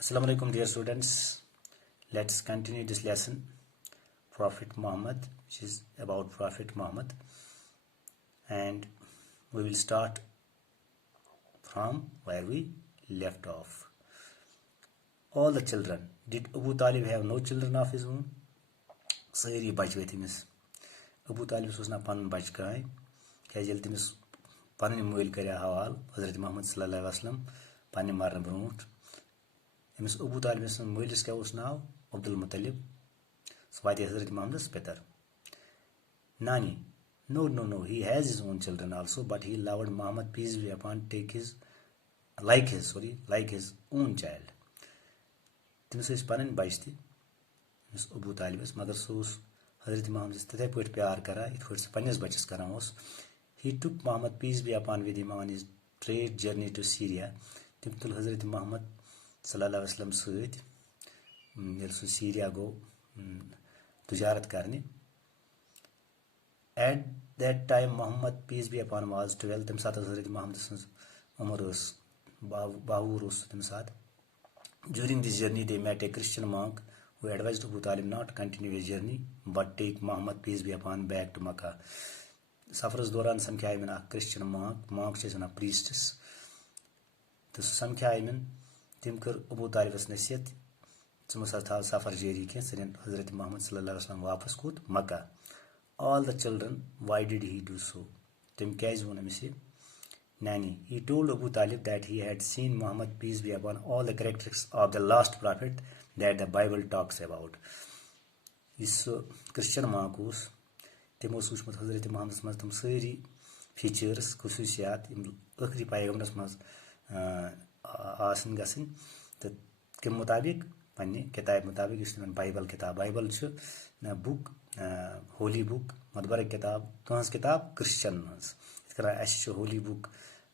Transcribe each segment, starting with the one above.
Assalamu alaikum dear students. Let's continue this lesson Prophet Muhammad, which is about Prophet Muhammad, and we will start from where we left off. All the children. Did Abu Talib have no children of his own? Sari bachwe thimis. Abu Talib was na pan bachkai. Kajal thimis pan muil karya hawal. Hazrat Muhammad sallallahu alaihi wasallam pan marna brunut. Emis Abu Talib sun muilis kya us now? Abdul Muttalib. So why Hazrat Muhammad's better? Nani. No. He has his own children also, but he loved Muhammad, peace be upon, like his own child. Timis is panin bachti. Miss Abu Talib is mother sus Hazrat Muhammad's tathe put pyar kara, it was panis bachas karamos. He took Muhammad, peace be upon, with him on his trade journey to Syria. Timtul Hazrat Muhammad sallallahu alaihi wasallam suit yelsu Syria go tijarat karni. At that time Muhammad, peace be upon, was 12. Tim sat Hazrat Muhammad Umar us Bahur us tim sat. During this journey they met a Christian monk who advised Abu Talib not to continue his journey but take Muhammad, peace be upon, back to Makkah. Safras doran samkhya min a Christian monk is a priestess. The samkhya min Timkur Abu Talib was nasiyat Sumusata Safar Jeri ke Hazrat Muhammad sallallahu alaihi wasallam wapas kut Makkah. All the children, why did he do so? Tim kais wona misi Nani. He told Abu Talib that he had seen Muhammad, peace be upon, all the characteristics of the last prophet that the Bible talks about. This Christian Marcus Timos Ushmat Hazrat Muhammad Mazam Sari features Kususiyat in Akhri Paygamras Maz आसन गसिन तो के मुताबिक पन्ने किताब मुताबिक इसमें Bible किताब Bible छ न बुक होली बुक मदबर किताब कौनस किताब क्रिश्चियन मस इतरा ऐश होली बुक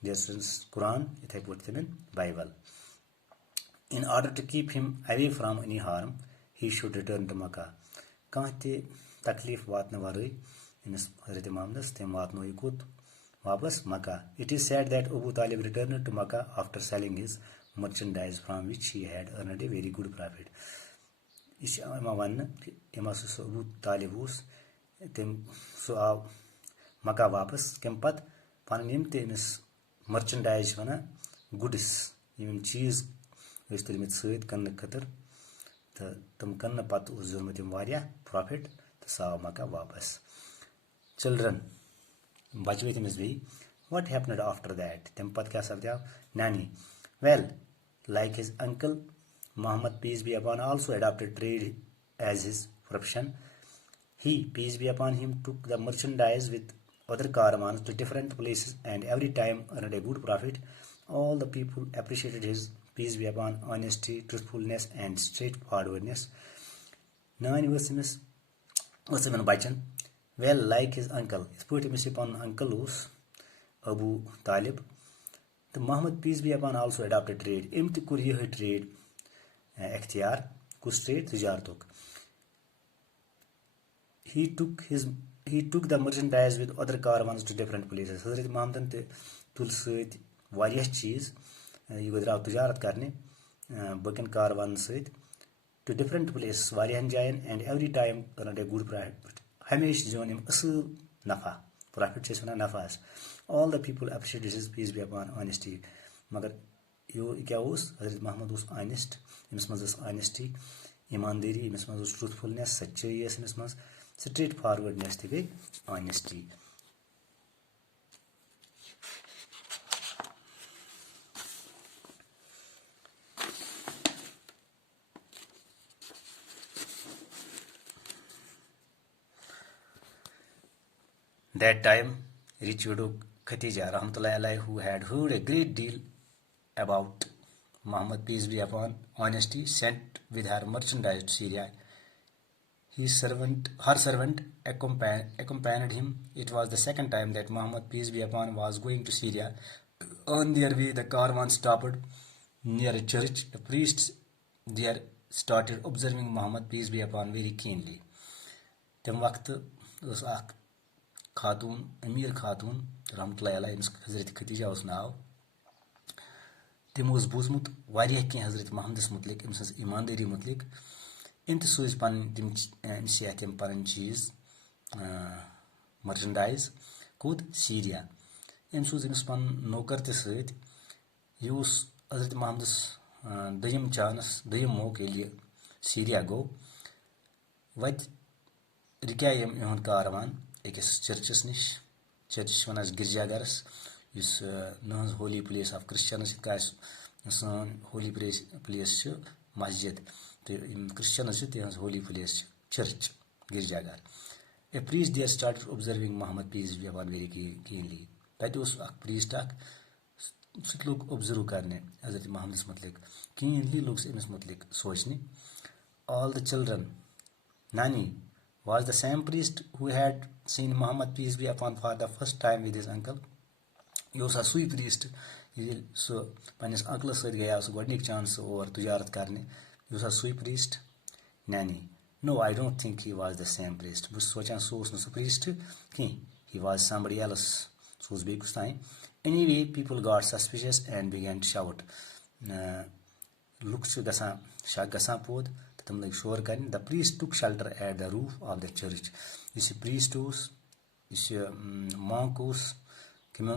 जैसे कुरान इथे पढ़ते में Bible. In order to keep him away from any harm, he should return to Makkah. कहते तकलीफ वात न वारे इनस हज़रत मोहम्मद ते वात नो इकुत वापस Makkah. It is said that Abu Talib returned to Makkah after selling his merchandise from which he had earned a very good profit. Ish ama wan ema su Abu Talib us tem so a Makkah वापस kem pat pan nim te mis merchandise wana goods yim cheese istur mit sait kan khatar ta tam kan pat us zurmat im variya profit ta sa Makkah वापस. Children Bachwe Timis bhi. What happened after that? Tempat kya sabdya? Nani. Well, like his uncle, Muhammad, peace be upon, also adopted trade as his profession. He, peace be upon him, took the merchandise with other caravans to different places and every time earned a good profit. All the people appreciated his, peace be upon, honesty, truthfulness and straightforwardness. Nine verses Bachan. Well, like his uncle, it's put him upon uncle Abu Talib. The Muhammad, peace be upon, also adopted trade. Imti kuriya trade ikhtiyar kus trade tijartuk. He took the merchandise with other caravans to different places. Hazrat Muhammad te tul sait variyah cheez yudrav tijarat karne bakin caravan sait to different places variyan jayan and every time earned a good profit. Hamish Jonim Asul Nafa. Prophet says Nafas. All the people appreciated his, peace be upon, honesty. Magar yo ikyaus Hazrat Muhammad was honest, Mismaz's honesty, Imandiri, Mismaz's truthfulness, Sachayas, Mismaz, straightforwardness, the way, honesty. That time, rich widow Khatija Rahmatullahi Alayhi, who had heard a great deal about Muhammad, peace be upon, honesty, sent with her merchandise to Syria. Her servant accompanied him. It was the second time that Muhammad, peace be upon, was going to Syria. On their way, the caravan stopped near a church. The priests there started observing Muhammad, peace be upon, very keenly. Them waqt was Khatun, Amir Khatun, Rahmatullahi Alayhi, Hazrat Khatija was now. तमो बूझमुत कह हजरत मोहम्मदस मुतलिक अम सज ईमानदारी मुतलिक अम सूझ पन तम सेहत पन चीज मर्चेंडाइज कोत सीरिया अम सूझ अमिस पन नौकर त सत यह हजरत मोहम्मदस दयम चांस दयम मौक ये सीरिया गो वत रुकिया इहुंद कारवान अकिस चर्चस निश चर्च वन गिरजागरस नहज होली प्लेस ऑफ क्रिश्चियनस सन होली प्लेस मस्जिद तो क्रिश्चियनस तिहज होली प्लेस चर्च गिरजागर a priest there started observing Muhammad peace be upon very keenly तत प्रीस्ट सह लोग ऑब्जर्व करने हजरत मोहम्मदस मुतलिक कीनली लोग अमिस मुतलिक सोचने all the children Nani was the same priest who had seen Muhammad peace be upon for the first time with his uncle. Yo sa sui priest so panis uncle sir gaya so godnik chance or tijarat karne yo sa sui priest Nani no I don't think he was the same priest bus sochan so us no priest ki he was somebody else so us be kustai anyway people got suspicious and began to shout look chu gasa shak gasa pod तम लग शोर कर the priest took shelter at the roof of the church is priest is monk cum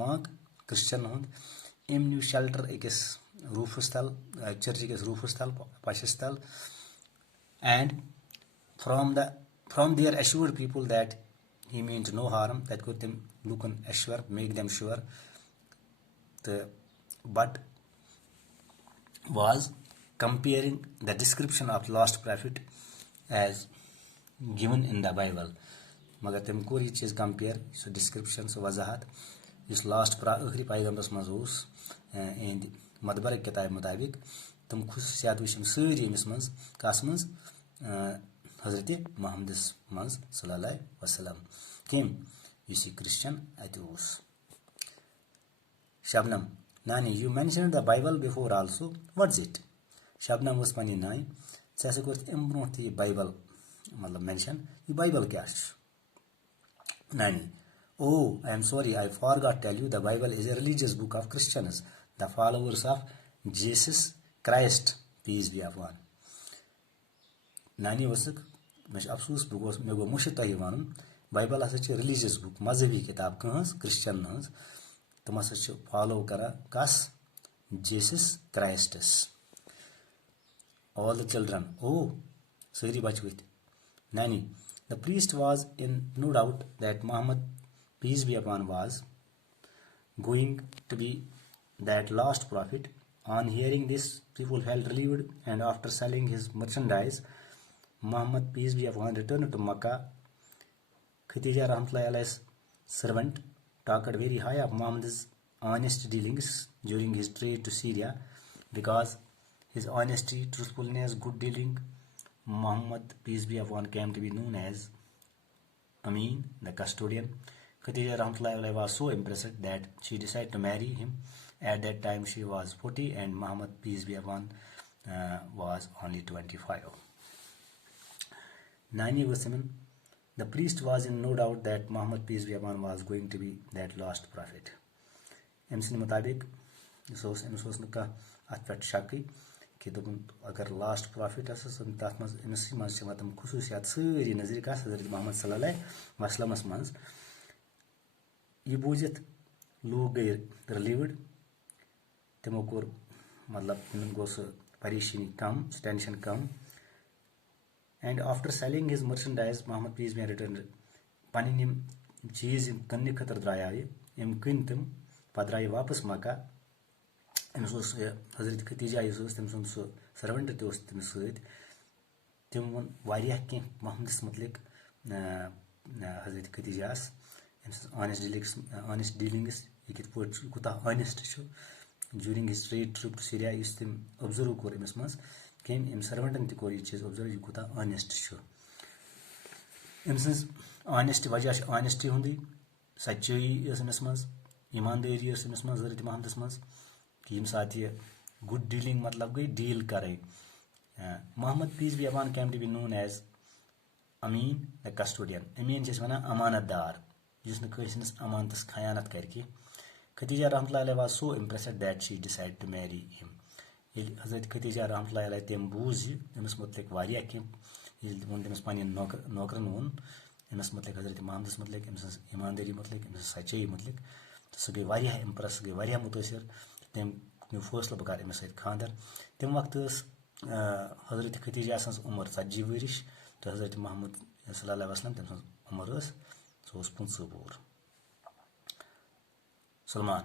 monk Christian हुंद अम new shelter अकिस रूफस तल church अकिस रूफस तल पशस तल and from there assured people that he means no harm तत कोर तम लूकन एश्योर मेक देम श्योर तो but was comparing the description of the last prophet as given in the Bible. मगर तम कोर यह चीज कंपेयर सो डिस्क्रिप्शन सो वजाहत इस लास्ट आखिरी पैगम्बरस मज एंड मदबर किताब मुताबिक तम खुशियात वम सारी अमिस मज कस मज हजरत मोहम्मदस मज सल्लल्लाहु अलैहि वसल्लम कम इस क्रिश्चियन अत शबनम नानी you mentioned the Bible before also what's it Shabnam उस पनी नाई ऐसा कोर अम ब्रो यह बाइबल मतलब मेंशन यह बाइबल क्या नानी oh I am sorry I forgot to tell you the Bible is a religious book of Christians the followers of Jesus Christ peace be upon नानी वसक मे अफसोस मे गो मुश तह वन बाइबल हसा religious book मजहबी किताब कहस क्रिश्चियन हज तम हसा फॉलो करा कस Jesus क्राइस्टस all the children oh sari bachwit nani the priest was in no doubt that Muhammad peace be upon was going to be that last prophet on hearing this people felt relieved and after selling his merchandise Muhammad peace be upon returned to Makkah Khadija rahmatullahi alayhi's servant talked very high of Muhammad's honest dealings during his trade to Syria because his honesty, truthfulness, good dealing, Muhammad, peace be upon, came to be known as Amin, the custodian. Khadija rahmatullahi alayha was so impressed that she decided to marry him. At that time, she was 40 and Muhammad, peace be upon, was only 25. Nani Wasaman, the priest was in no doubt that Muhammad, peace be upon, was going to be that last prophet. Amsin mutabik, sos ka atfat shaki. कि दोपन अगर last profit तथ मस तम खसूसियात सारी नजर कस हजरत मोहम्मद सल्लल्लाहु अलैहि वसल्लम मज यह बूझित लोग गई रिलीव्ड तमो कोर मतलब तिम गो सह परेशानी कम टेंशन कम and after selling his merchandise Muhammad peace be return पन चीज कन्न खतर द्राया यम कन तम पह द्राय वापस मक्का अमिस हजरत खतीजा तम सुन सह सर्वेंट तमिस तम वो कह मोहम्मदस मुतलिक हजरत खतीजास ऑनेस्ट डीलिंग्स यह कित कूता honest during his trade trip to Syria इस तम ऑब्जर्व कोर अमिस मज कम अम सर्वेंटन तोर यह चीज ऑब्जर्व यह कूता ऑनेस्ट अम सज ऑनेस्ट वजह ऑनेस्टी हुंदी सच्चाई अमिस मज ईमानदारी अमिस मज हजरत मोहम्मदस मज कि यम साथ यह गुड डीलिंग मतलब गई डील करें Muhammad peace be upon came to be known as Amin the custodian Amin वन अमानत दार जिस नस अमानतस खयानत कर Khadija rahmatullahi was so impressed that she decided to marry him. Yel Hazrat Khadija rahmatullahi tem booz emis mutlik variya kim yel won demis pani nokran won emis mutlik Hazrat Muhammad mutlik emis imandari mutlik emis sachai mutlik so gay variya impress gay variya mutasir tem new fosla bakar emis sait khandar tem waqt Hazrat Khadija sans umar 40 warish to Hazrat Muhammad sallallahu alaihi wasallam tem umar so was 50 bor. Salman: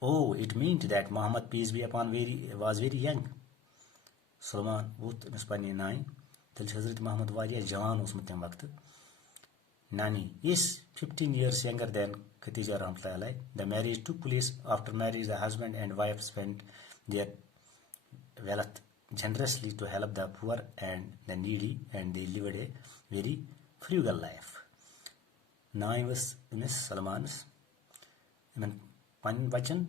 Oh, it meant that Muhammad, peace be upon, was very young. Salman, both Miss Pani Nai, tells Hazrat Muhammad Wariya Jawan was Mutim Waqt. Nani is 15 years younger than Khatija Rahmatullahi. The marriage took place. After marriage, the husband and wife spent their wealth generously to help the poor and the needy, and they lived a very frugal life. Nai was Miss Salman's. Pan Bachan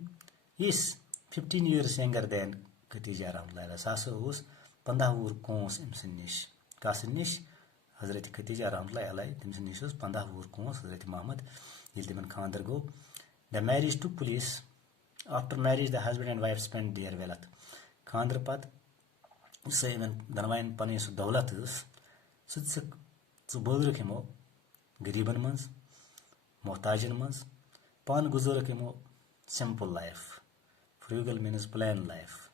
is 15 years younger than Khatija Rahmatullahi. Saso was Pandahur Kons Imsinish. Kasinish, Hazrat Khatija Rahmatullahi, Timsinishus, Pandahur Kons, Hazrat Muhammad, Yildiman Khandargo. The marriage took place. After marriage, the husband and wife spent their wealth. Khandarpat, say when Danavan Panis Dolatus, Sitsuk, Zubodrukimo, Gariban Mans, Mohtajan Mans, Pan Guzurakimo. Simple life. Frugal means plain life.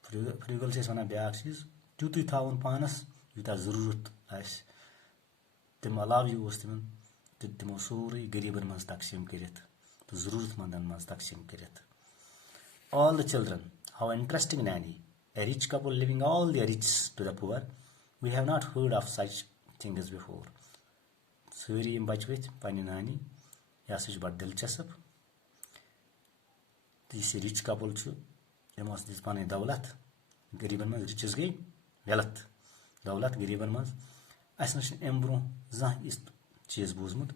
Frugal says one of the axes. 2,000 panas, you have zurut as Tim allow you was Tim Timosuri, Gariban mans taksim kirit. To Zurut mandan mans taksim kirit. All the children, how interesting nanny. A rich couple leaving all their riches to the poor. We have not heard of such things before. Suri in Bachwich, Pani Nani, Yasuj but Dilchasap. This rich couple too. They must this pani daulat. Gariban mans riches gay. Wealth. Daulat Gariban mans. As much embro zah is cheese buzmut.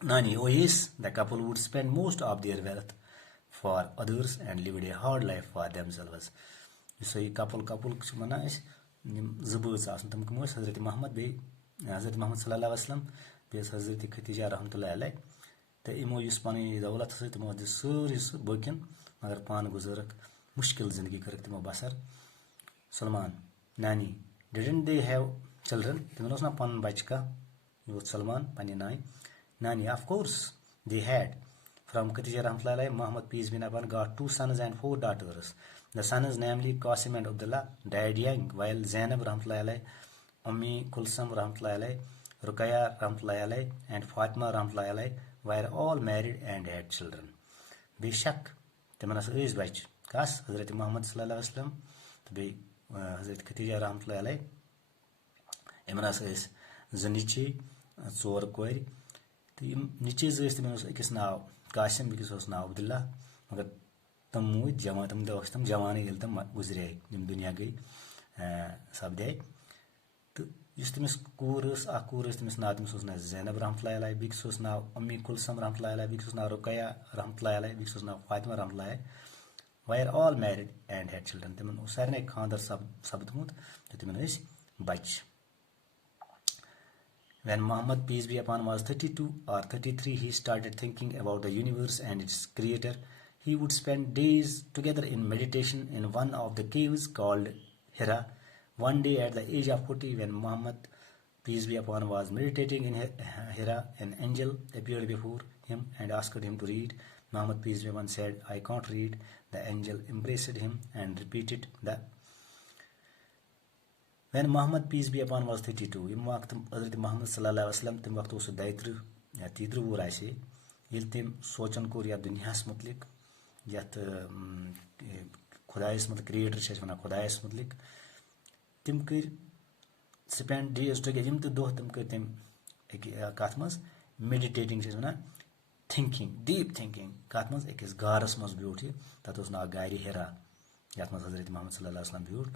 Nani, oh yes, the couple would spend most of their wealth for others and lived a hard life for themselves. So a couple chumana is Zubuz as them commerce Hazrat Muhammad Bey, Hazrat Muhammad Sallallahu Alaihi Wasallam, Bes Hazrat Khatija Rahmatullahi. The imo Yuspani daulat the mo the sur is boken, Magar Pan Guzarak, Mushkil Zindagi Karakimo Basar. Salman, Nani, didn't they have children? Timosna Pan Bachka, you Salman, Paninai. Nani, of course, they had. From Khatija Rahmatullahi, Muhammad peace be upon got 2 sons and 4 daughters. The sons, namely Qasim and Abdullah, died young, while Zainab Rahmatullahi, Ummi Kulsum Rahmatullahi, Ruqayya Rahmatullahi, and Fatima Rahmatullahi were all married and had children. Bishak, Temanas is Bach, Kas, Hazrat Muhammad Sallallahu Alaihi Wasallam, to be Hazrat Khatija Rahmatullahi, Emanas is Zanichi, Zor Query. The Niches is the Menos now, Qasim because was now Abdullah, Magat Tamu, Jamatam, the Ostam, Jamani, Iltam, Uzre, in Dunyagi, Sabday. Just Miss Kurus, Akurus, Miss Nadim Susna, Zainab Ramfly, Big Sus now, Ummi Kulsum Ramfly, Big Sus now, Ruqayya Ramfly, Big Sus now, Fatima Ramfly, were all married and had children. Timan Usarne Khandar Sabdmut, the Timan is Bach. When Muhammad, peace be upon, was 32 or 33, he started thinking about the universe and its creator. He would spend days together in meditation in one of the caves called Hira. One day at the age of 40, when Muhammad, peace be upon, was meditating in Hira, an angel appeared before him and asked him to read. Muhammad, peace be upon, said, I can't read. The angel embraced him and repeated the. When Muhammad, peace be upon, was 32, Hazrat Muhammad Sallallahu Alaihi Wasallam tim waqt us daitru ya tidru wo raise yiltim socan kur ya dunyas mutlik yat khudais mutlik creator shesh wana khudais mutlik tim kir spend days together yim to do tim kir tim katmas meditating shesh wana thinking deep thinking katmas ekis garas mas beauty that was na gairi Hira yatmas Hazrat Muhammad Sallallahu Alaihi Wasallam beauty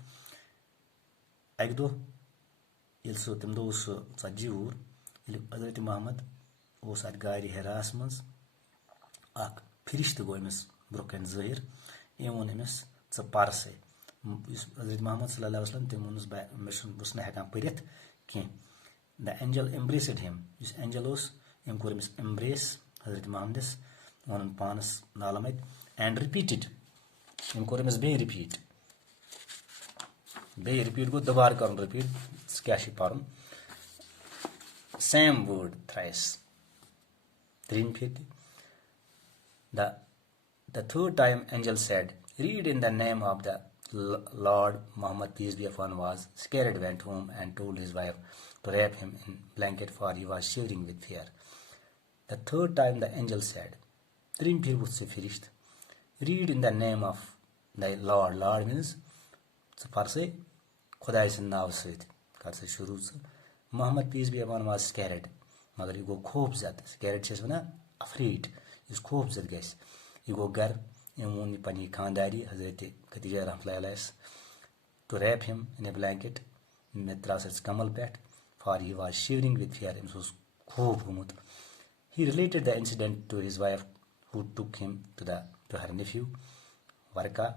Agdo ilso timdo us sajivur il Hazrat Muhammad os at gairi Herasmans ak firist goimes broken zahir emon emes tsa parse Hazrat Muhammad Sallallahu Alaihi Wasallam timunus ba mission busna hakan pirit ki the angel embraced him this angelos emkoremis embrace Hazrat Muhammad वोन पानस नालम and repeated यम कोर अमिस बे repeat गो दोबार कर रिपीट क्या पर्न सेम वर्ड थ्राइस त्रीन फिर the third time angel said, read in the name of the Lord. Muhammad, peace be upon him, was scared, went home and told his wife to wrap him in blanket, for he was shivering with fear. The third time the angel said, trim phir उससे फिरिश्त, read in the name of thy Lord. Lord means फारसे खुदाई से नाव सहित कर से शुरू से Muhammad, peace be upon him, was scared, मगर ये गो खूब ज़्यादा scared छे वना afraid, इस खूब ज़्यादा गैस ये गो घर वोन पनी खानदारी हजरत खदीजा रहमतुल्लाह to wrap him in a blanket मे त्रास कमल पे for he was shivering with fear अम्स खूब गोमुत he related the incident to his wife who took him to her nephew Waraqa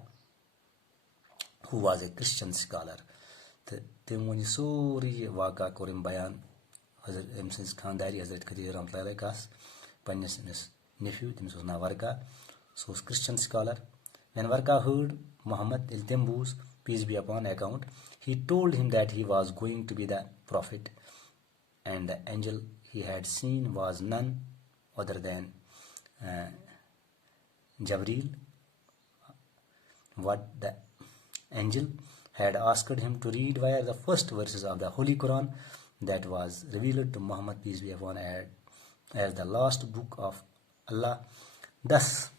who was a Christian scholar तम वो sorry वाक़ा core बयान हजरत अम सज खानदारी हजरत खदीजा रहमतुल्लाह कस पन्नस अमिस नेफ्यू तमिस ना वर्का so was Christian scholar. When Varka heard Muhammad il-Tembus, peace be upon account, he told him that he was going to be the prophet, and the angel he had seen was none other than Jabril. What the angel had asked him to read were the first verses of the Holy Quran that was revealed to Muhammad, peace be upon him, as the last book of Allah. Thus,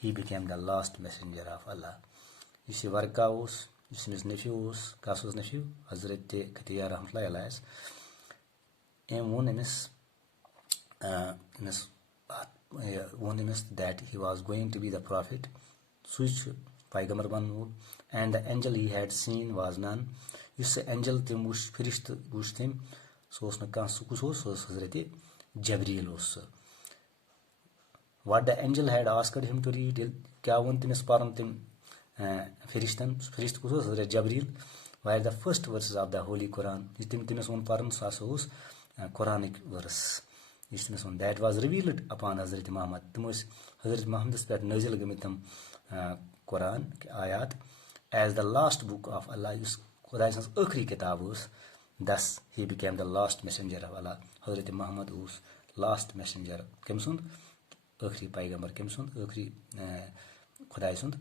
he became the last messenger of Allah. You see, Varka was, his nephew was, Kasus nephew, Hazrat Khadija Rahmatullahi alayhi. And one is that he was going to be the prophet, switch Paigamar Banu, and the angel he had seen was none. You say angel tim wush firisht wush tim, so was nakan sukus was Hazrat Jabril was. What the angel had asked him to read, क्या one तिमिस पारन तिम फिरिश्त कुछ हजरत जबरील were the first verses of the Holy Quran. Timis one पारन सासोस Quranic verse. Timis one that was revealed upon Hazrat Muhammad. Timis Hazrat Muhammad पे नज़िल गमितम Quran आयात as the last book of Allah. इस खुदा sons आखरी किताब उस. Thus he became the last messenger of Allah. Hazrat Muhammad was last messenger. किम सुन आखरी पैगंबर किम सुन आखरी खुदाई सुन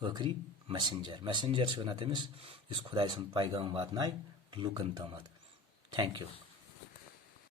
आखरी मैसेंजर से वना तमिस इस खुदाई सुन पैगाम वातनाय लुकन तमत. Thank you.